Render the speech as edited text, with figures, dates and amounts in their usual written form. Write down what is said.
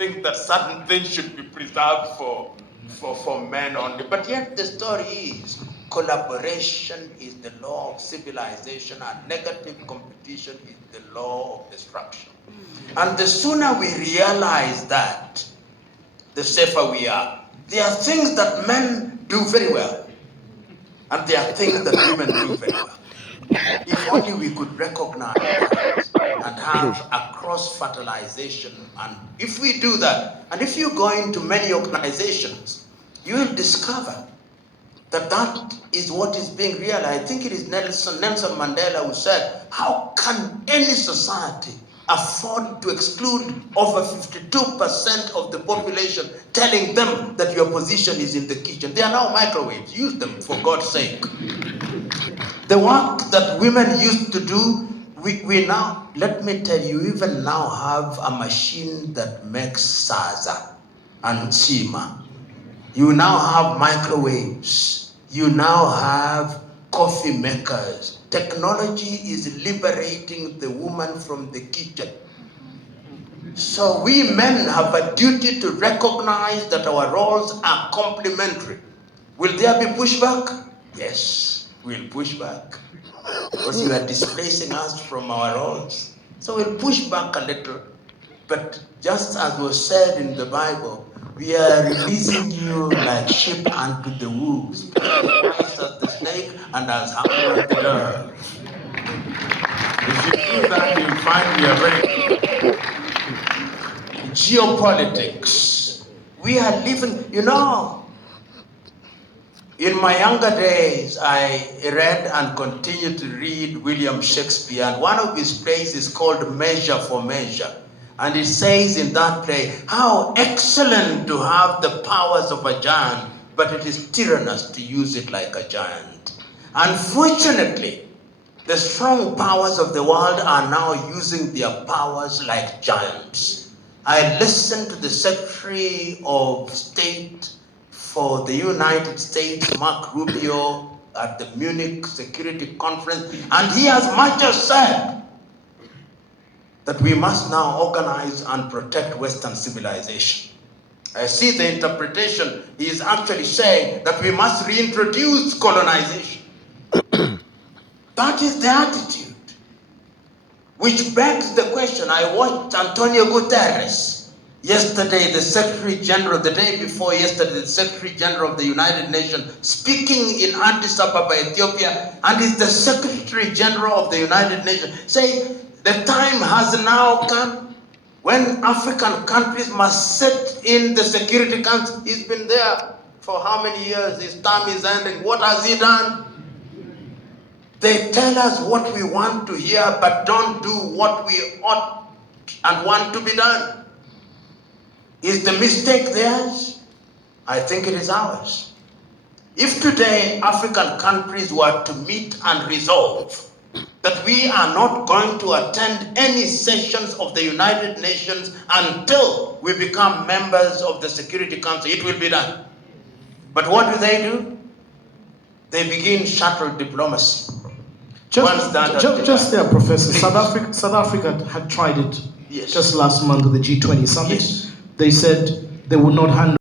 think that certain things should be preserved for men only. But yet the story is collaboration is the law of civilization and negative competition is the law of destruction. And the sooner we realize that, the safer we are. There are things that men do very well, and there are things that women do very well. If only we could recognize that and have a cross-fertilization. And if we do that, and if you go into many organizations, you will discover that that is what is being realized. I think it is Nelson Mandela who said, how can any society afford to exclude over 52% of the population, telling them that your position is in the kitchen? They are now microwaves. Use them, for God's sake. The work that women used to do, we now, let me tell you, even now have a machine that makes Saza and Sima. You now have microwaves. You now have coffee makers. Technology is liberating the woman from the kitchen. So we men have a duty to recognize that our roles are complementary. Will there be pushback? Yes, we'll push back. Because you are displacing us from our roles. So we'll push back a little. But just as was said in the Bible, we are releasing you like sheep unto the wolves. Be wise as the snake and as humble as the dove. If you do that, you'll find we are very good. Geopolitics. We are living, in my younger days, I read and continue to read William Shakespeare, and one of his plays is called Measure for Measure. And it says in that play, how excellent to have the powers of a giant, but it is tyrannous to use it like a giant. Unfortunately, the strong powers of the world are now using their powers like giants. I listened to the Secretary of State for the United States, Mark Rubio, at the Munich Security Conference, and he has much as said that we must now organize and protect Western civilization. I see the interpretation. He is actually saying that we must reintroduce colonization. That is the attitude. Which begs the question. I watched Antonio Guterres yesterday, the Secretary General, the day before yesterday, the Secretary General of the United Nations, speaking in Addis Ababa, Ethiopia, and is the Secretary General of the United Nations, saying the time has now come when African countries must sit in the Security Council. He's been there for how many years? His term is ending. What has he done? They tell us what we want to hear, but don't do what we ought and want to be done. Is the mistake theirs? I think it is ours. If today African countries were to meet and resolve that we are not going to attend any sessions of the United Nations until we become members of the Security Council, it will be done. But what do? They begin shuttle diplomacy. Just there, Professor. South Africa had tried it just last month at the G20 summit. Yes. They said they would not handle